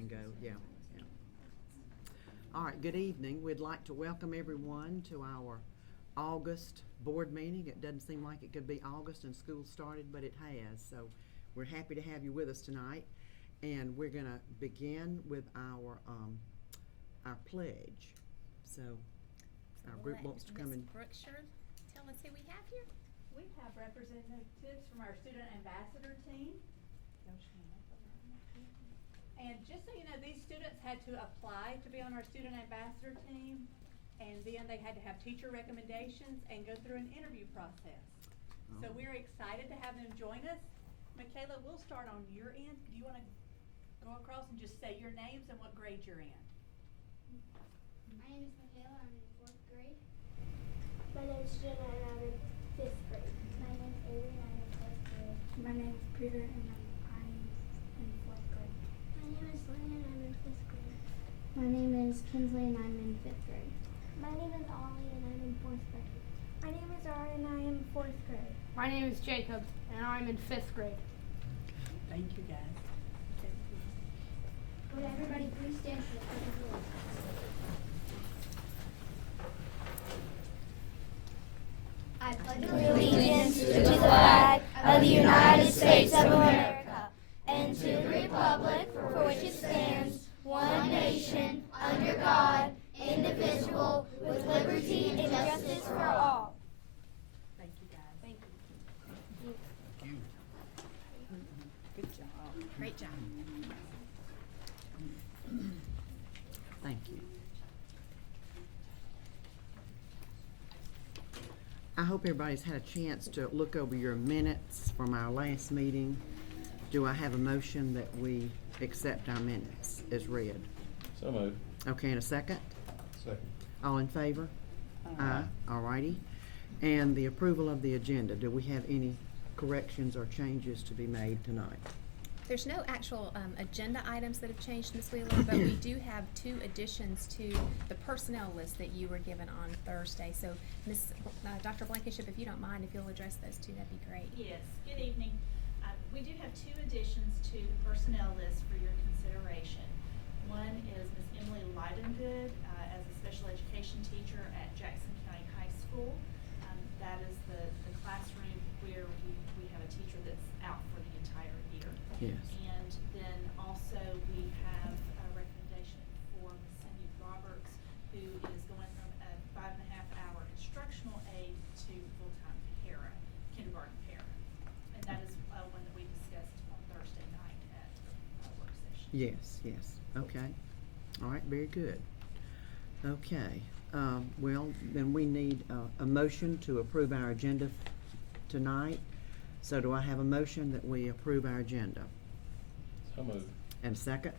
and go, yeah. All right, good evening. We'd like to welcome everyone to our August board meeting. It doesn't seem like it could be August and school started, but it has. So we're happy to have you with us tonight. And we're going to begin with our pledge. So our group wants to come in. Brookshire, tell us who we have here. We have representatives from our student ambassador team. And just so you know, these students had to apply to be on our student ambassador team, and then they had to have teacher recommendations and go through an interview process. So we're excited to have them join us. Michaela, we'll start on your end. Do you want to go across and just say your names and what grade you're in? My name is Michaela. I'm in 4th grade. My name is Jenna and I'm in 5th grade. My name is Avery and I'm in 4th grade. My name is Peter and I'm in 4th grade. My name is Lynn and I'm in 5th grade. My name is Kinsley and I'm in 5th grade. My name is Ollie and I'm in 4th grade. My name is Ari and I am 4th grade. My name is Jacob and I'm in 5th grade. Thank you, guys. Would everybody please stand for the pledge of allegiance? I pledge Allegiance to the flag of the United States of America and to the republic for which it stands, one nation, under God, indivisible, with liberty and justice for all. Thank you, guys. Thank you. Good job. Great job. Thank you. I hope everybody's had a chance to look over your minutes from our last meeting. Do I have a motion that we accept our minutes as read? So moved. Okay, in a second? Second. All in favor? Aye. All righty. And the approval of the agenda. Do we have any corrections or changes to be made tonight? There's no actual agenda items that have changed, Ms. Wheeler, but we do have 2 additions to the personnel list that you were given on Thursday. So, Dr. Blankenship, if you don't mind, if you'll address those 2, that'd be great. Yes, good evening. We do have 2 additions to the personnel list for your consideration. One is Ms. Emily Leidengood as a special education teacher at Jackson County High School. That is the classroom where we have a teacher that's out for the entire year. Yes. And then also we have a recommendation for Ms. Cindy Roberts, who is going from a 5.5-hour instructional aide to full-time kindergarten para. And that is one that we discussed on Thursday night at work session. Yes, yes. Okay. All right, very good. Okay. Well, then we need a motion to approve our agenda tonight. So do I have a motion that we approve our agenda? So moved. And second?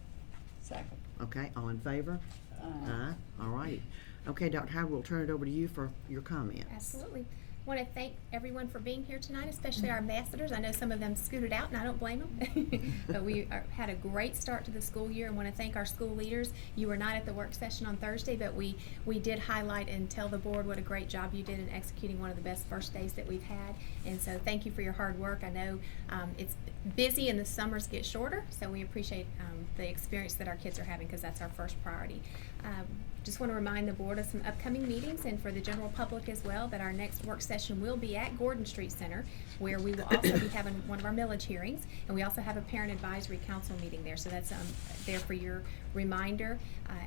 Second. Okay, all in favor? Aye. Aye. All righty. Okay, Dr. Howard, we'll turn it over to you for your comments. Absolutely. Want to thank everyone for being here tonight, especially our ambassadors. I know some of them scooted out, and I don't blame them. But we had a great start to the school year, and want to thank our school leaders. You were not at the work session on Thursday, but we did highlight and tell the board what a great job you did in executing one of the best first days that we've had. And so thank you for your hard work. I know it's busy and the summers get shorter, so we appreciate the experience that our kids are having, because that's our first priority. Just want to remind the board of some upcoming meetings, and for the general public as well, that our next work session will be at Gordon Street Center, where we will also be having one of our millage hearings, and we also have a parent advisory council meeting there, so that's there for your reminder.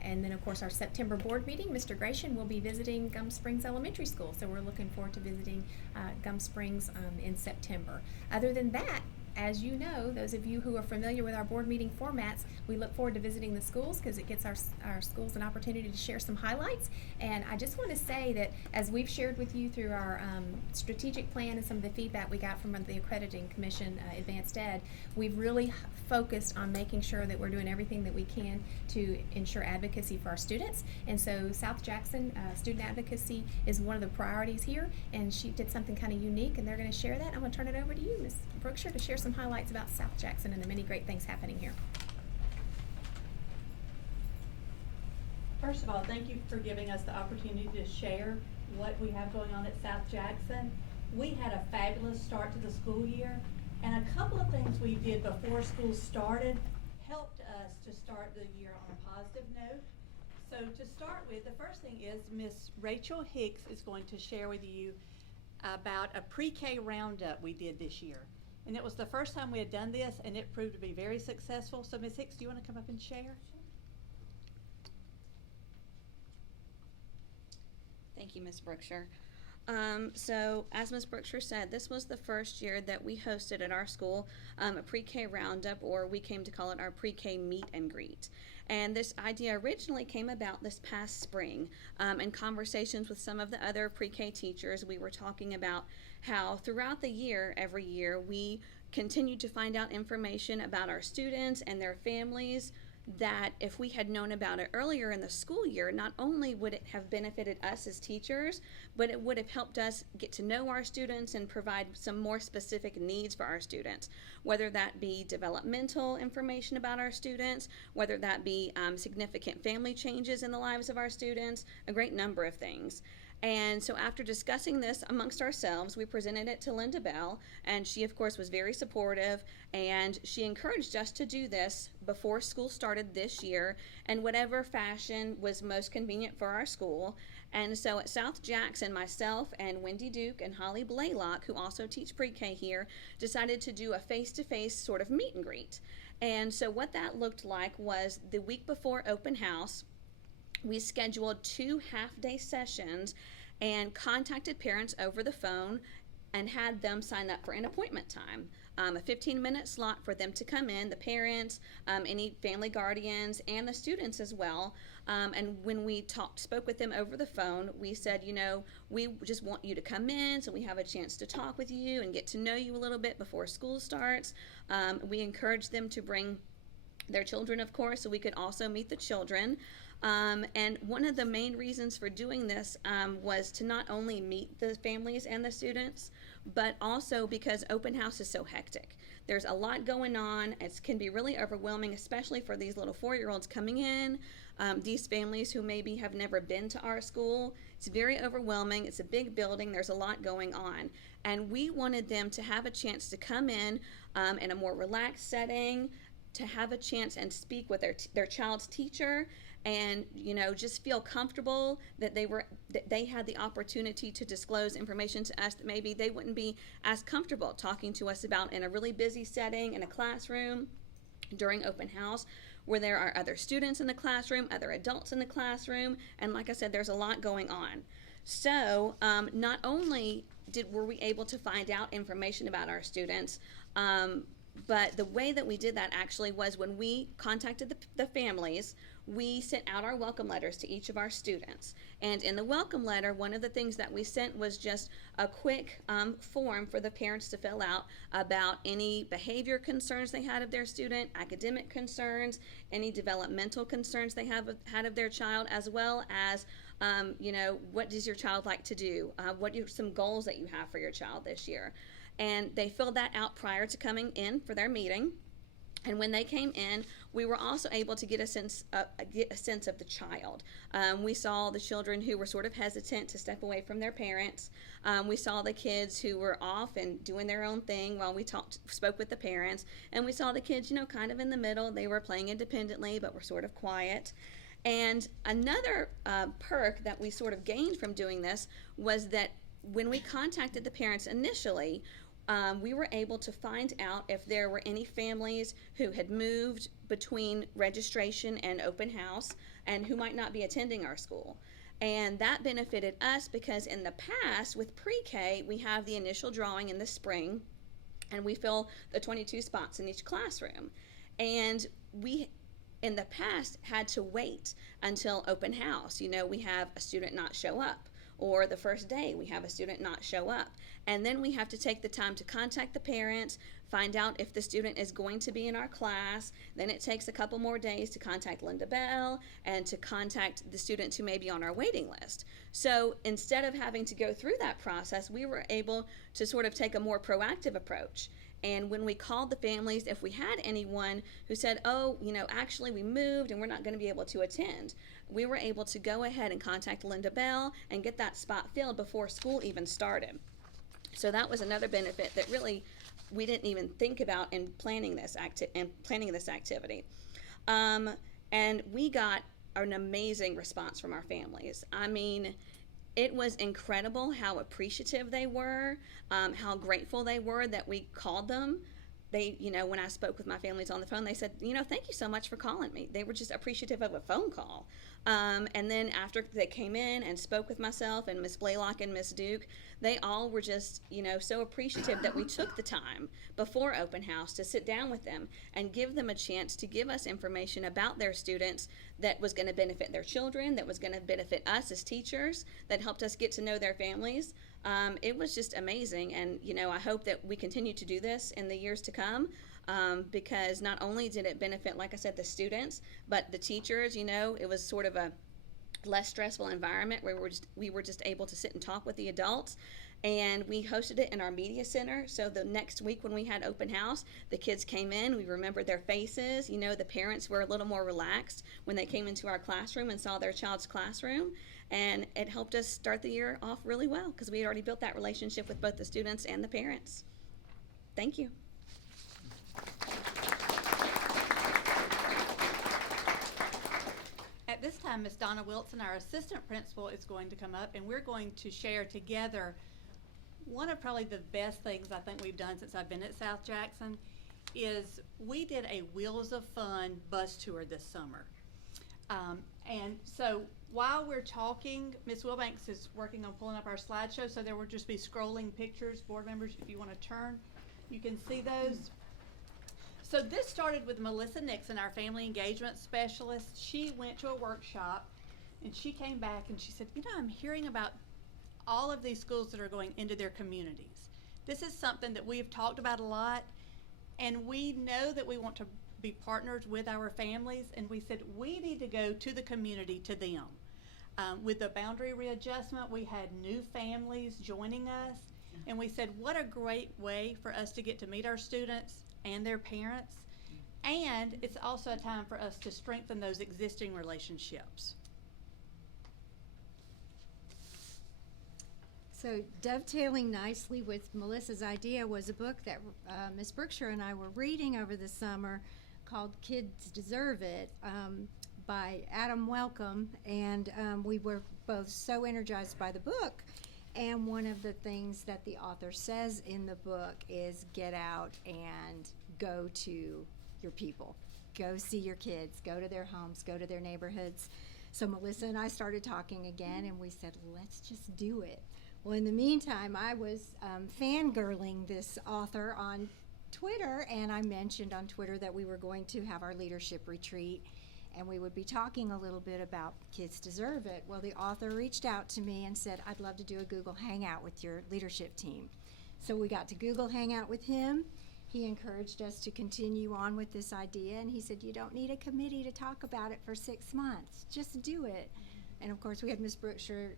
And then, of course, our September board meeting, Mr. Gratian will be visiting Gum Springs Elementary School, so we're looking forward to visiting Gum Springs in September. Other than that, as you know, those of you who are familiar with our board meeting formats, we look forward to visiting the schools, because it gets our schools an opportunity to share some highlights. And I just want to say that as we've shared with you through our strategic plan and some of the feedback we got from the Accrediting Commission, Advanced Ed, we've really focused on making sure that we're doing everything that we can to ensure advocacy for our students. And so South Jackson student advocacy is one of the priorities here, and she did something kind of unique, and they're going to share that. I'm going to turn it over to you, Ms. Brookshire, to share some highlights about South Jackson and the many great things happening here. First of all, thank you for giving us the opportunity to share what we have going on at South Jackson. We had a fabulous start to the school year, and a couple of things we did before school started helped us to start the year on a positive note. So to start with, the first thing is Miss Rachel Hicks is going to share with you about a pre-K roundup we did this year. And it was the first time we had done this, and it proved to be very successful. So Miss Hicks, do you want to come up and share? Thank you, Ms. Brookshire. So as Ms. Brookshire said, this was the first year that we hosted at our school a pre-K roundup, or we came to call it our pre-K meet and greet. And this idea originally came about this past spring. In conversations with some of the other pre-K teachers, we were talking about how throughout the year, every year, we continued to find out information about our students and their families that if we had known about it earlier in the school year, not only would it have benefited us as teachers, but it would have helped us get to know our students and provide some more specific needs for our students, whether that be developmental information about our students, whether that be significant family changes in the lives of our students, a great number of things. And so after discussing this amongst ourselves, we presented it to Linda Bell, and she, of course, was very supportive, and she encouraged us to do this before school started this year in whatever fashion was most convenient for our school. And so at South Jackson, myself and Wendy Duke and Holly Blaylock, who also teach pre-K here, decided to do a face-to-face sort of meet and greet. And so what that looked like was the week before open house, we scheduled 2 half-day sessions and contacted parents over the phone and had them sign up for an appointment time. A 15-minute slot for them to come in, the parents, any family guardians, and the students as well. And when we spoke with them over the phone, we said, you know, we just want you to come in so we have a chance to talk with you and get to know you a little bit before school starts. We encouraged them to bring their children, of course, so we could also meet the children. And one of the main reasons for doing this was to not only meet the families and the students, but also because open house is so hectic. There's a lot going on. It can be really overwhelming, especially for these little 4-year-olds coming in, these families who maybe have never been to our school. It's very overwhelming. It's a big building. There's a lot going on. And we wanted them to have a chance to come in a more relaxed setting, to have a chance and speak with their child's teacher, and just feel comfortable that they had the opportunity to disclose information to us that maybe they wouldn't be as comfortable talking to us about in a really busy setting in a classroom during open house, where there are other students in the classroom, other adults in the classroom, and like I said, there's a lot going on. So not only were we able to find out information about our students, but the way that we did that actually was when we contacted the families, we sent out our welcome letters to each of our students. And in the welcome letter, one of the things that we sent was just a quick form for the parents to fill out about any behavior concerns they had of their student, academic concerns, any developmental concerns they had of their child, as well as what does your child like to do? What are some goals that you have for your child this year? And they filled that out prior to coming in for their meeting. And when they came in, we were also able to get a sense of the child. We saw the children who were sort of hesitant to step away from their parents. We saw the kids who were off and doing their own thing while we spoke with the parents. And we saw the kids, kind of in the middle. They were playing independently, but were sort of quiet. And another perk that we sort of gained from doing this was that when we contacted the parents initially, we were able to find out if there were any families who had moved between registration and open house and who might not be attending our school. And that benefited us because in the past with pre-K, we have the initial drawing in the spring and we fill the 22 spots in each classroom. And we, in the past, had to wait until open house. We have a student not show up, or the first day we have a student not show up. And then we have to take the time to contact the parents, find out if the student is going to be in our class. Then it takes a couple more days to contact Linda Bell and to contact the students who may be on our waiting list. So instead of having to go through that process, we were able to sort of take a more proactive approach. And when we called the families, if we had anyone who said, actually we moved and we're not going to be able to attend, we were able to go ahead and contact Linda Bell and get that spot filled before school even started. So that was another benefit that really we didn't even think about in planning this activity. And we got an amazing response from our families. I mean, it was incredible how appreciative they were, how grateful they were that we called them. They, when I spoke with my families on the phone, they said, thank you so much for calling me. They were just appreciative of a phone call. And then after they came in and spoke with myself and Miss Blaylock and Miss Duke, they all were just, so appreciative that we took the time before open house to sit down with them and give them a chance to give us information about their students that was going to benefit their children, that was going to benefit us as teachers, that helped us get to know their families. It was just amazing, and I hope that we continue to do this in the years to come, because not only did it benefit, like I said, the students, but the teachers. It was sort of a less stressful environment where we were just able to sit and talk with the adults. And we hosted it in our media center. So the next week when we had open house, the kids came in, we remembered their faces. The parents were a little more relaxed when they came into our classroom and saw their child's classroom. And it helped us start the year off really well because we had already built that relationship with both the students and the parents. Thank you. At this time, Ms. Donna Wilson, our assistant principal, is going to come up, and we're going to share together one of probably the best things I think we've done since I've been at South Jackson is we did a Wheels of Fun bus tour this summer. And so while we're talking, Ms. Wilbanks is working on pulling up our slideshow, so there will just be scrolling pictures. Board members, if you want to turn, you can see those. So this started with Melissa Nixon, our family engagement specialist. She went to a workshop and she came back and she said, I'm hearing about all of these schools that are going into their communities. This is something that we've talked about a lot, and we know that we want to be partners with our families, and we said we need to go to the community, to them. With the boundary readjustment, we had new families joining us, and we said what a great way for us to get to meet our students and their parents, and it's also a time for us to strengthen those existing relationships. So dovetailing nicely with Melissa's idea was a book that Ms. Brookshire and I were reading over the summer called Kids Deserve It by Adam Welcome, and we were both so energized by the book. And one of the things that the author says in the book is get out and go to your people. Go see your kids, go to their homes, go to their neighborhoods. So Melissa and I started talking again, and we said, let's just do it. Well, in the meantime, I was fangirling this author on Twitter, and I mentioned on Twitter that we were going to have our leadership retreat, and we would be talking a little bit about Kids Deserve It. Well, the author reached out to me and said, I'd love to do a Google Hangout with your leadership team. So we got to Google Hangout with him. He encouraged us to continue on with this idea, and he said, you don't need a committee to talk about it for 6 months. Just do it. And of course, we had Ms. Brookshire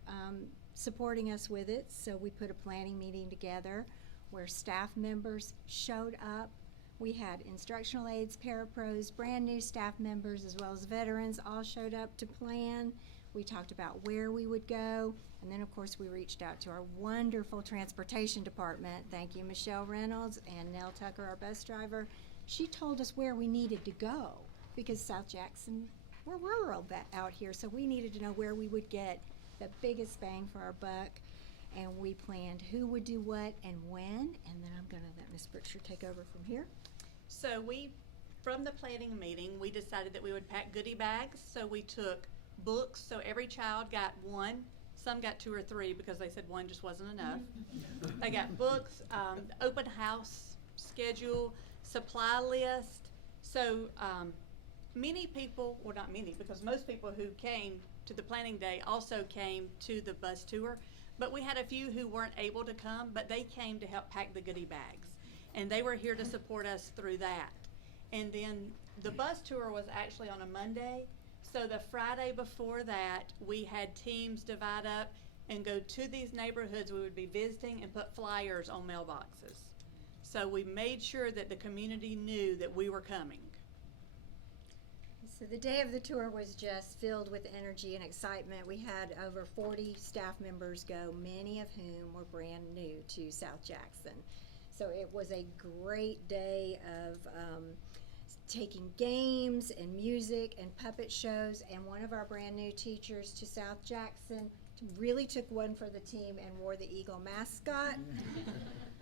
supporting us with it, so we put a planning meeting together where staff members showed up. We had instructional aides, parapros, brand new staff members, as well as veterans all showed up to plan. We talked about where we would go, and then of course we reached out to our wonderful transportation department. Thank you, Michelle Reynolds and Nell Tucker, our bus driver. She told us where we needed to go because South Jackson, we're rural out here, so we needed to know where we would get the biggest bang for our buck, and we planned who would do what and when, and then I'm going to let Ms. Brookshire take over from here. So from the planning meeting, we decided that we would pack goodie bags. So we took books, so every child got one. Some got 2 or 3 because they said one just wasn't enough. They got books, open house schedule, supply list. So many people, well not many, because most people who came to the planning day also came to the bus tour, but we had a few who weren't able to come, but they came to help pack the goodie bags, and they were here to support us through that. And then the bus tour was actually on a Monday, so the Friday before that we had teams divide up and go to these neighborhoods we would be visiting and put flyers on mailboxes. So we made sure that the community knew that we were coming. So the day of the tour was just filled with energy and excitement. We had over 40 staff members go, many of whom were brand new to South Jackson. So it was a great day of taking games and music and puppet shows, and one of our brand new teachers to South Jackson really took one for the team and wore the Eagle mascot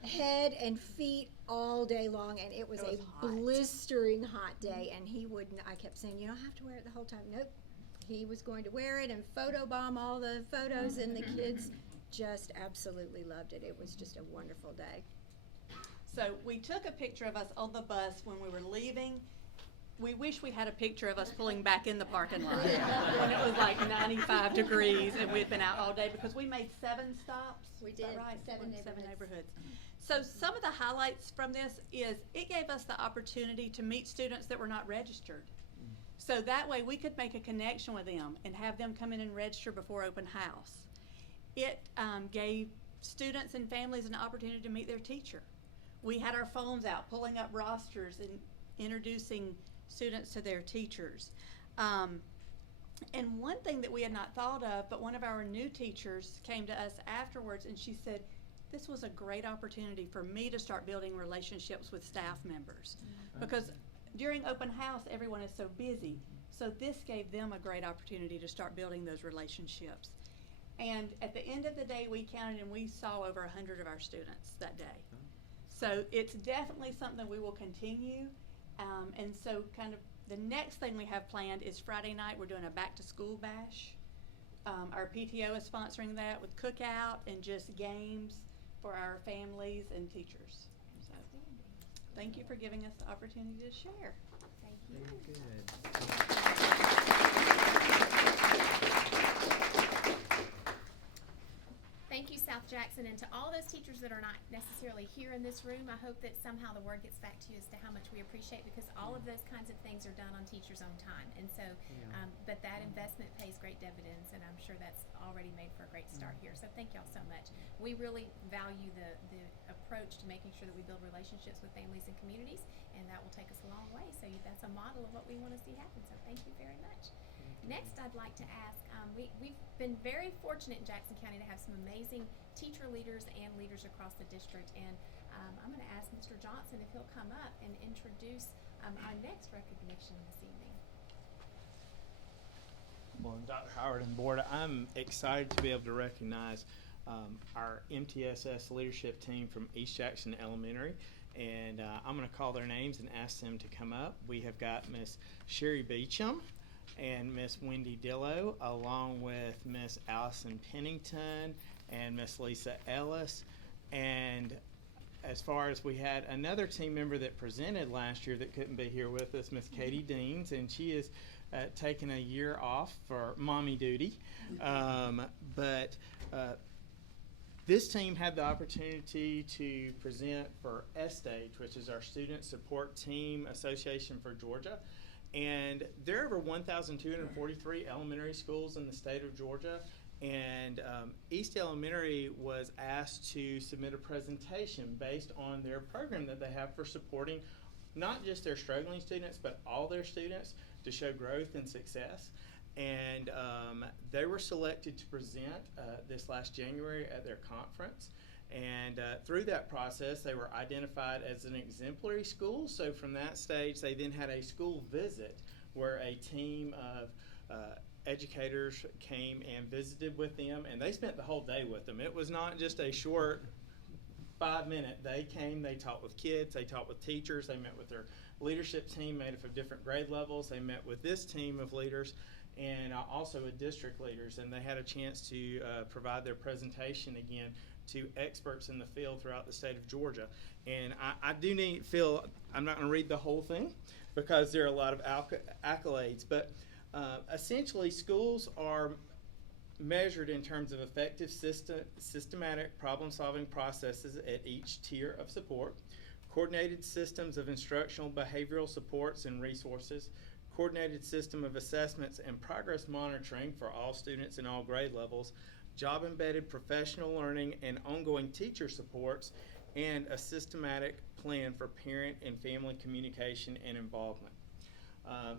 head and feet all day long, and it was It was a hot. blistering hot day, and he wouldn't, I kept saying, you don't have to wear it the whole time. Nope, he was going to wear it and photobomb all the photos, and the kids just absolutely loved it. It was just a wonderful day. So we took a picture of us on the bus when we were leaving. We wish we had a picture of us pulling back in the parking lot when it was like 95 degrees and we'd been out all day, because we made 7 stops. We Is that did, right? 7 Seven neighborhoods. neighborhoods. So some of the highlights from this is it gave us the opportunity to meet students that were not registered. So that way we could make a connection with them and have them come in and register before open house. It gave students and families an opportunity to meet their teacher. We had our phones out, pulling up rosters and introducing students to their teachers. And one thing that we had not thought of, but one of our new teachers came to us afterwards and she said, this was a great opportunity for me to start building relationships with staff members. Because during open house, everyone is so busy. So this gave them a great opportunity to start building those relationships. And at the end of the day, we counted and we saw over 100 of our students that day. So it's definitely something we will continue. And so kind of the next thing we have planned is Friday night, we're doing a back to school bash. Our PTO is sponsoring that with cookout and just games for our families and teachers. So thank you for giving us the opportunity to share. Thank you. Very good. Thank you, South Jackson, and to all those teachers that are not necessarily here in this room, I hope that somehow the word gets back to you as to how much we appreciate, because all of those kinds of things are done on teachers' own time. And so, but that investment pays great dividends, and I'm sure that's already made for a great start here. So thank y'all so much. We really value the approach to making sure that we build relationships with families and communities, and that will take us a long way. So that's a model of what we want to see happen. So thank you very much. Next, I'd like to ask, we've been very fortunate in Jackson County to have some amazing teacher leaders and leaders across the district, and I'm going to ask Mr. Johnson if he'll come up and introduce our next recognition this evening. Well, Dr. Howard and board, I'm excited to be able to recognize our MTSS leadership team from East Jackson Elementary, and I'm going to call their names and ask them to come up. We have got Miss Sherry Beecham and Miss Wendy Dillow, along with Miss Allison Pennington and Miss Lisa Ellis. And as far as we had another team member that presented last year that couldn't be here with us, Miss Katie Deans, and she is taking a year off for mommy duty. This team had the opportunity to present for S-Stage, which is our Student Support Team Association for Georgia. And there are over 1,243 elementary schools in the state of Georgia, and East Elementary was asked to submit a presentation based on their program that they have for supporting not just their struggling students, but all their students to show growth and success. And they were selected to present this last January at their conference. And through that process, they were identified as an exemplary school. So from that stage, they then had a school visit where a team of educators came and visited with them, and they spent the whole day with them. It was not just a short 5-minute. They came, they taught with kids, they taught with teachers, they met with their leadership team made up of different grade levels. They met with this team of leaders and also with district leaders, and they had a chance to provide their presentation again to experts in the field throughout the state of Georgia. And I do feel I'm not going to read the whole thing because there are a lot of accolades, but essentially schools are measured in terms of effective systematic problem-solving processes at each tier of support, coordinated systems of instructional behavioral supports and resources, coordinated system of assessments and progress monitoring for all students in all grade levels, job-embedded professional learning and ongoing teacher supports, and a systematic plan for parent and family communication and involvement.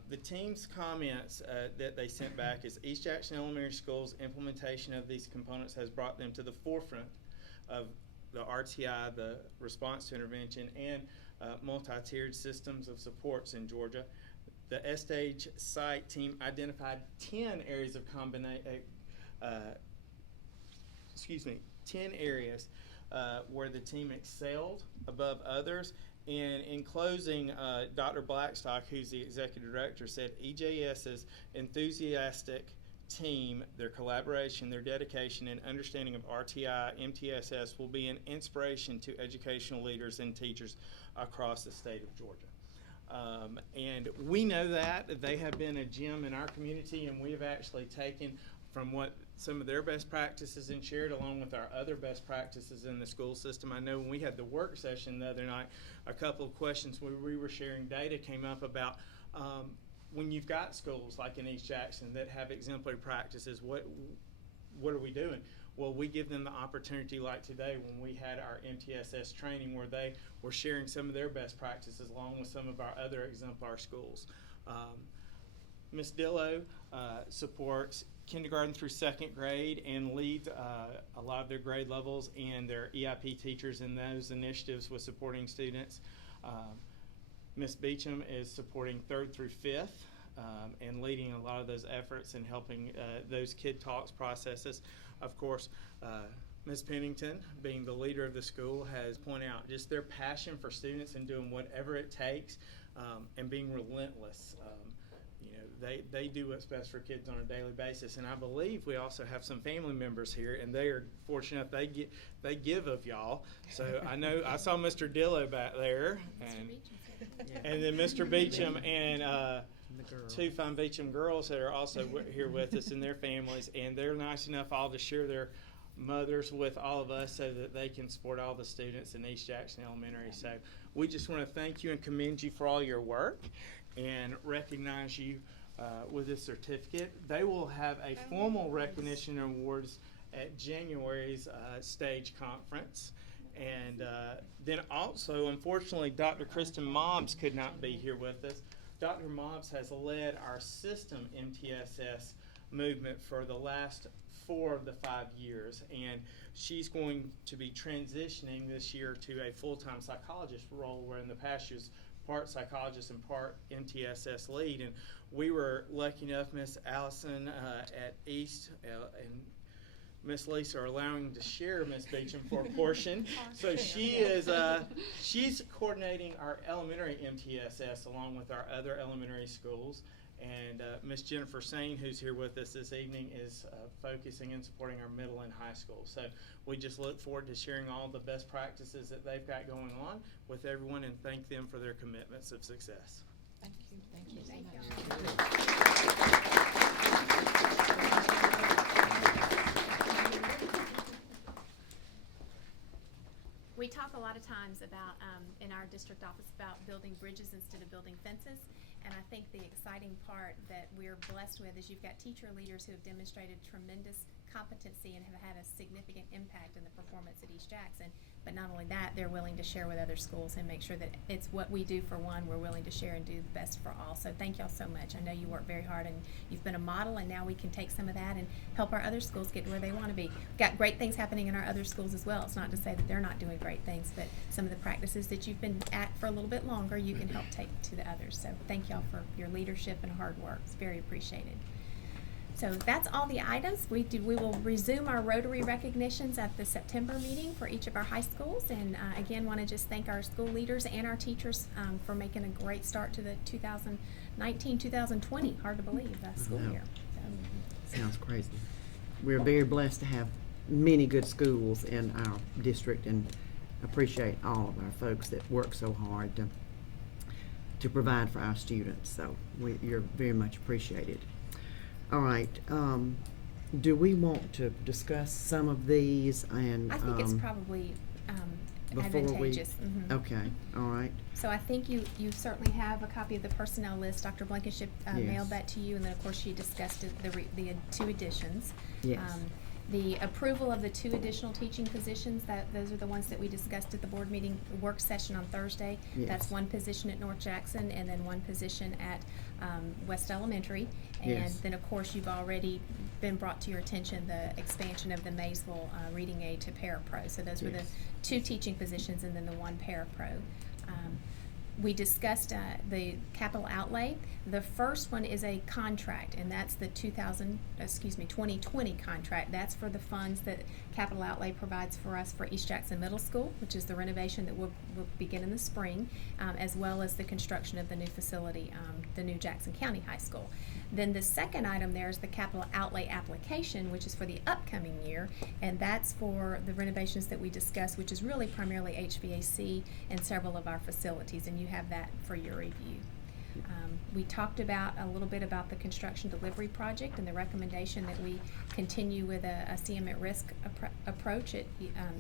The team's comments that they sent back is East Jackson Elementary School's implementation of these components has brought them to the forefront of the RTI, the response to intervention, and multi-tiered systems of supports in Georgia. The S-Stage site team identified 10 areas of 10 areas where the team excelled above others. And in closing, Dr. Blackstock, who's the executive director, said EJS's enthusiastic team, their collaboration, their dedication, and understanding of RTI, MTSS will be an inspiration to educational leaders and teachers across the state of Georgia. And we know that they have been a gem in our community, and we have actually taken from what some of their best practices and shared along with our other best practices in the school system. I know when we had the work session the other night, a couple of questions where we were sharing data came up about when you've got schools like in East Jackson that have exemplary practices, what are we doing? Well, we give them the opportunity like today when we had our MTSS training where they were sharing some of their best practices along with some of our other exemplar schools. Ms. Dillo supports kindergarten through second grade and leads a lot of their grade levels and their EIP teachers in those initiatives with supporting students. Ms. Beecham is supporting third through fifth and leading a lot of those efforts and helping those kid talks processes. Of course, Ms. Pennington, being the leader of the school, has pointed out just their passion for students and doing whatever it takes and being relentless. They do what's best for kids on a daily basis, and I believe we also have some family members here, and they are fortunate they give of y'all. So I know I saw Mr. Dillo back there, and then Mr. Beecham and two fine Beecham girls that are also here with us and their families, and they're nice enough all to share their mothers with all of us so that they can support all the students in East Jackson Elementary. So we just want to thank you and commend you for all your work and recognize you with this certificate. They will have a formal recognition and awards at January's stage conference. And then also, unfortunately, Dr. Kristen Mobbs could not be here with us. Dr. Mobbs has led our system MTSS movement for the last 4 of the 5 years, and she's going to be transitioning this year to a full-time psychologist role, where in the past she was part psychologist and part MTSS lead. And we were lucky enough, Miss Allison at East and Miss Lisa are allowing to share Miss Beecham for a portion. So she is she's coordinating our elementary MTSS along with our other elementary schools. And Miss Jennifer Sane, who's here with us this evening, is focusing and supporting our middle and high school. So we just look forward to sharing all the best practices that they've got going on with everyone and thank them for their commitments of success. Thank you. Thank you. Thank you. We talk a lot of times about, in our district office, about building bridges instead of building fences. And I think the exciting part that we're blessed with is you've got teacher leaders who have demonstrated tremendous competency and have had a significant impact in the performance at East Jackson. But not only that, they're willing to share with other schools and make sure that it's what we do for one, we're willing to share and do the best for all. So thank y'all so much. I know you work very hard and you've been a model, and now we can take some of that and help our other schools get to where they want to be. We've got great things happening in our other schools as well. It's not to say that they're not doing great things, but some of the practices that you've been at for a little bit longer, you can help take to the others. So thank y'all for your leadership and hard work. It's very appreciated. So that's all the items. We will resume our Rotary Recognitions at the September meeting for each of our high schools. And again, want to just thank our school leaders and our teachers for making a great start to the 2019-2020, hard to believe, school year. So. Sounds crazy. We're very blessed to have many good schools in our district and appreciate all of our folks that work so hard to provide for our students. So you're very much appreciated. All right, do we want to discuss some of these? And I think it's probably advantageous. Okay, all right. So I think you certainly have a copy of the personnel list. Dr. Blankenship mailed that to you, and then of course she discussed the 2 additions. Yes. The approval of the 2 additional teaching positions, those are the ones that we discussed at the board meeting work session on Thursday. Yes. That's 1 position at North Jackson and then 1 position at West Elementary. And yes. then of course you've already been brought to your attention the expansion of the Maysville reading aid to parapro. So those were the 2 teaching positions and then the 1 parapro. We discussed the capital outlay. The first one is a contract, and that's the 2020 contract. That's for the funds that capital outlay provides for us for East Jackson Middle School, which is the renovation that will begin in the spring, as well as the construction of the new facility, the new Jackson County High School. Then the second item there is the capital outlay application, which is for the upcoming year, and that's for the renovations that we discussed, which is really primarily HVAC and several of our facilities, and you have that for your review. We talked about a little bit about the construction delivery project and the recommendation that we continue with a CM at risk approach at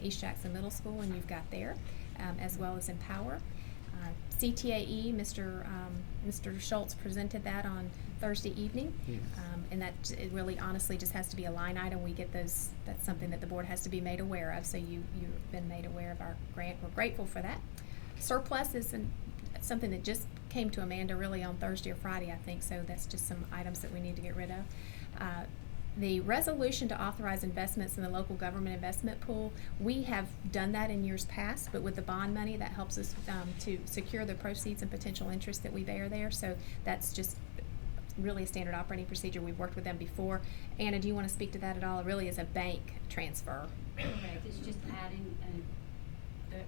East Jackson Middle School, and you've got there, as well as Empower. CTAE, Mr. Schultz presented that on Thursday evening, and that it really honestly just has to be a line item. We get those, that's something that the board has to be made aware of, so you've been made aware of our grant. We're grateful for that. Surplus is something that just came to Amanda really on Thursday or Friday, I think, so that's just some items that we need to get rid of. The resolution to authorize investments in the local government investment pool, we have done that in years past, but with the bond money, that helps us to secure the proceeds and potential interest that we bear there, so that's just really a standard operating procedure. We've worked with them before. Anna, do you want to speak to that at all? It really is a bank transfer. Correct. It's just adding the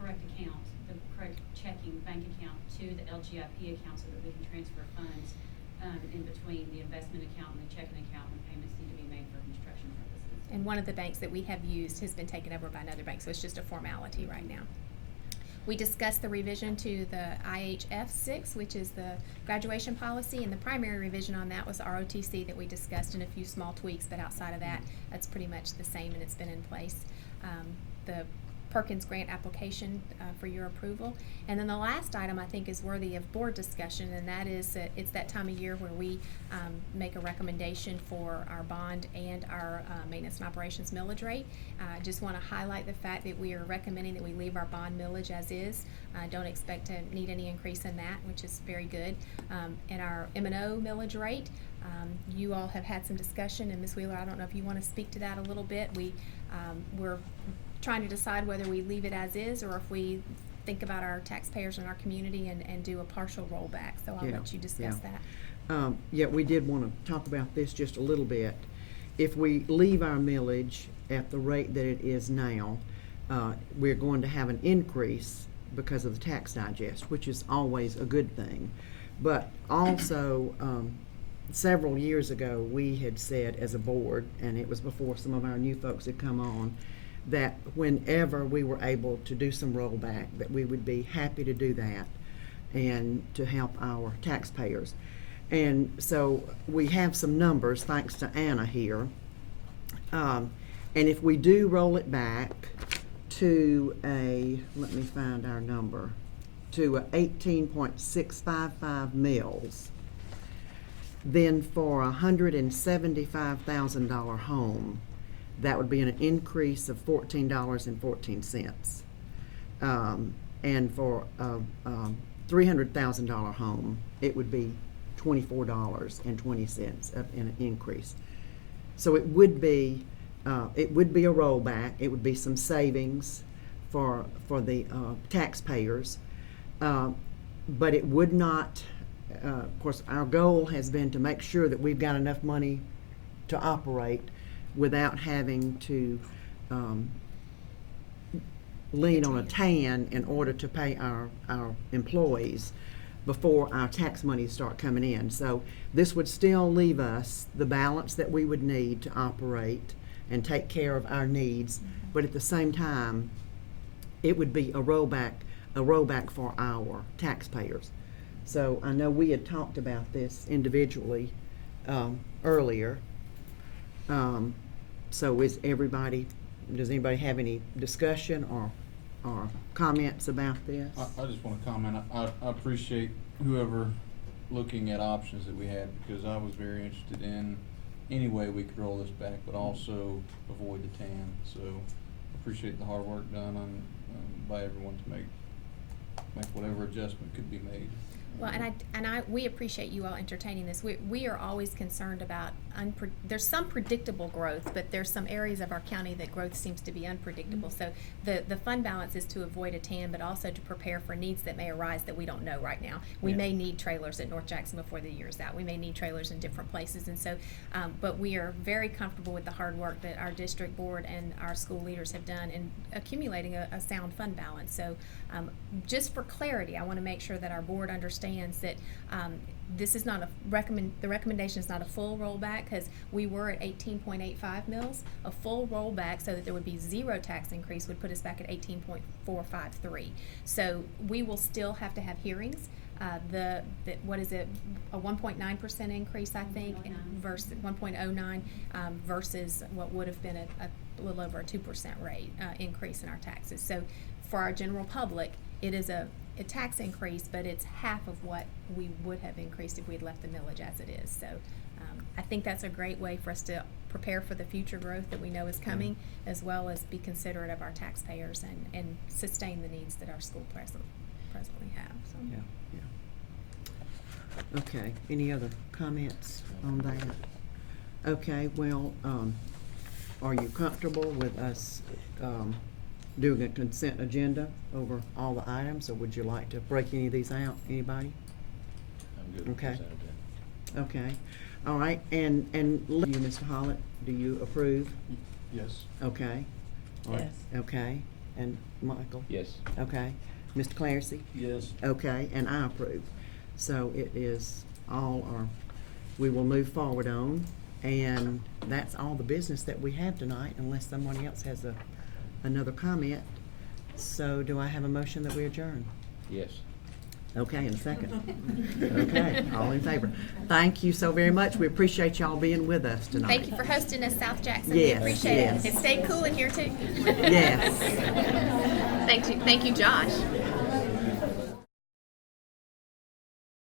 correct account, the correct checking bank account to the LGIP account so that we can transfer funds in between the investment account and the checking account when payments need to be made for construction purposes. And one of the banks that we have used has been taken over by another bank, so it's just a formality right now. We discussed the revision to the IHF 6, which is the graduation policy, and the primary revision on that was ROTC that we discussed, and a few small tweaks, but outside of that, that's pretty much the same and it's been in place. The Perkins grant application for your approval. And then the last item I think is worthy of board discussion, and that is that it's that time of year where we make a recommendation for our bond and our maintenance and operations millage rate. I just want to highlight the fact that we are recommending that we leave our bond millage as is. Don't expect to need any increase in that, which is very good. And our M&O millage rate, you all have had some discussion, and Ms. Wheeler, I don't know if you want to speak to that a little bit. We're trying to decide whether we leave it as is or if we think about our taxpayers and our community and do a partial rollback. So I'll let you discuss that. Yeah, we did want to talk about this just a little bit. If we leave our millage at the rate that it is now, we're going to have an increase because of the tax digest, which is always a good thing. But also, several years ago, we had said as a board, and it was before some of our new folks had come on, that whenever we were able to do some rollback, that we would be happy to do that and to help our taxpayers. And so we have some numbers, thanks to Anna here. And if we do roll it back to let me find our number, to 18.655 mils, then for a $175,000 home, that would be an increase of $14.14. And for a $300,000 home, it would be $24.20 in an increase. So it would be a rollback. It would be some savings for the taxpayers, but it would not. Of course, our goal has been to make sure that we've got enough money to operate without having to lean on a tan in order to pay our employees before our tax monies start coming in. So this would still leave us the balance that we would need to operate and take care of our needs, but at the same time, it would be a rollback for our taxpayers. So I know we had talked about this individually earlier. So does anybody have any discussion or comments about this? I just want to comment. I appreciate whoever looking at options that we had, because I was very interested in any way we could roll this back, but also avoid the tan. So I appreciate the hard work done by everyone to make whatever adjustment could be made. Well, we appreciate you all entertaining this. We are always concerned about there's some predictable growth, but there's some areas of our county that growth seems to be unpredictable. So the fund balance is to avoid a TAN, but also to prepare for needs that may arise that we don't know right now. We may need trailers at North Jackson before the year's out. We may need trailers in different places, and so, but we are very comfortable with the hard work that our district board and our school leaders have done in accumulating a sound fund balance. So, just for clarity, I want to make sure that our board understands that this is not the recommendation is not a full rollback, because we were at 18.85 mils. A full rollback so that there would be zero tax increase would put us back at 18.453. So we will still have to have hearings. What is it, a 1.9% increase, I think, 1.09. versus 1.09 versus what would have been a little over a 2% rate increase in our taxes. So for our general public, it is a tax increase, but it's half of what we would have increased if we had left the millage as it is. So I think that's a great way for us to prepare for the future growth that we know is coming, as well as be considerate of our taxpayers and sustain the needs that our school presently have. So. Yeah. Okay, any other comments on that? Okay, well, are you comfortable with us doing a consent agenda over all the items, or would you like to break any of these out? Anybody? I'm good with Okay. consent agenda. Okay, all right, and you, Mr. Hollett, do you approve? Yes. Okay. All right. Okay, and Michael? Yes. Okay, Mr. Clancy? Yes. Okay, and I approve. So it is all we will move forward on, and that's all the business that we have tonight, unless somebody else has another comment. So do I have a motion that we adjourn? Yes. Okay, and a second. Okay, all in favor. Thank you so very much. We appreciate y'all being with us tonight. Thank you for hosting us, South Jackson. Yes, We appreciate yes. it. It stayed cool in here too. Yes. Thank you, Josh.